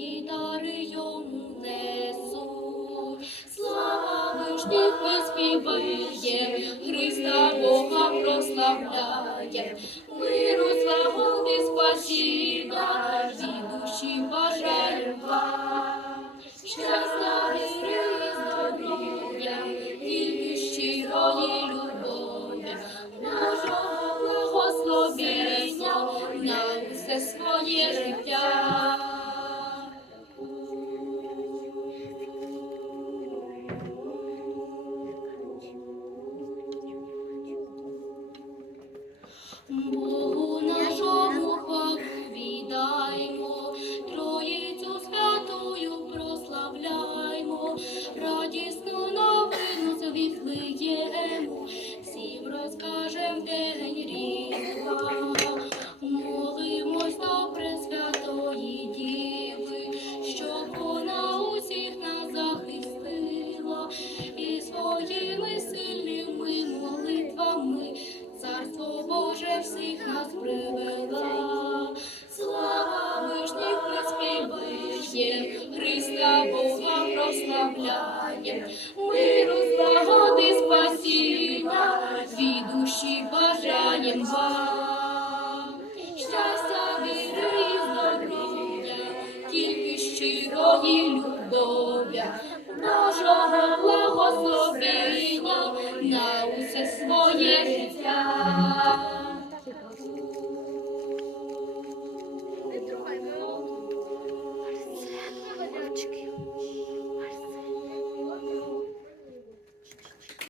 свої дари йому несуть. Слава вишніх ми співає, Христа Бога прославляє, миру свободи спасіння, від душі бажаєм вам. Віри і здоров'я, тільки щирої любові, Божого благословення на все своє життя. Богу нашому хвалу віддаймо, Троїцю святою прославляймо, радісну новину з всім розкажем день різдва. Молимось до Пресвятої Діви, щоб вона усіх нас захистила і своїми сильними молитвами Боже всіх нас привела. Слава вишніх приспіває, Христа Бога прославляє, миру злагоди спасіння, від душі бажаєм вам. Щастя, віри і здоров'я, тільки щирої любові, Божого благословення усе своє життя.